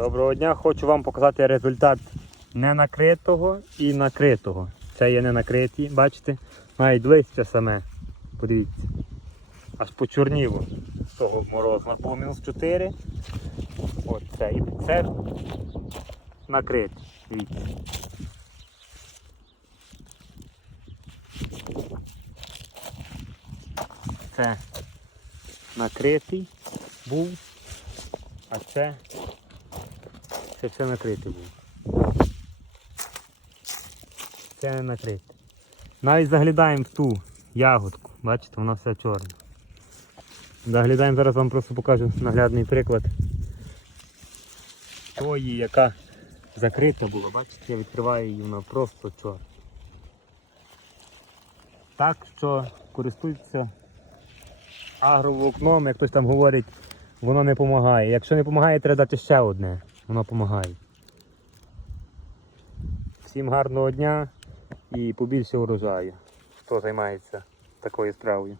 Доброго дня, хочу вам показати результат ненакритого і накритого. Це є не накриті, бачите? Навіть листя саме. Подивіться. Аж почорніло з того морозу. Було мінус 4. От це. І це накрите. Дивіться. Це накритий був, а це це все накрите було. Це не накрите. Навіть заглядаємо в ту ягодку. Бачите, вона вся чорна. Заглядаємо, зараз вам просто покажу наглядний приклад. Тої, яка закрита була, бачите, я відкриваю її, вона просто чорна. Так що користуйтеся агроволокном, як хтось там говорить, воно не допомагає. Якщо не допомагає, треба дати ще одне. Воно допомагає. Всім гарного дня і побільше урожаю, хто займається такою справою.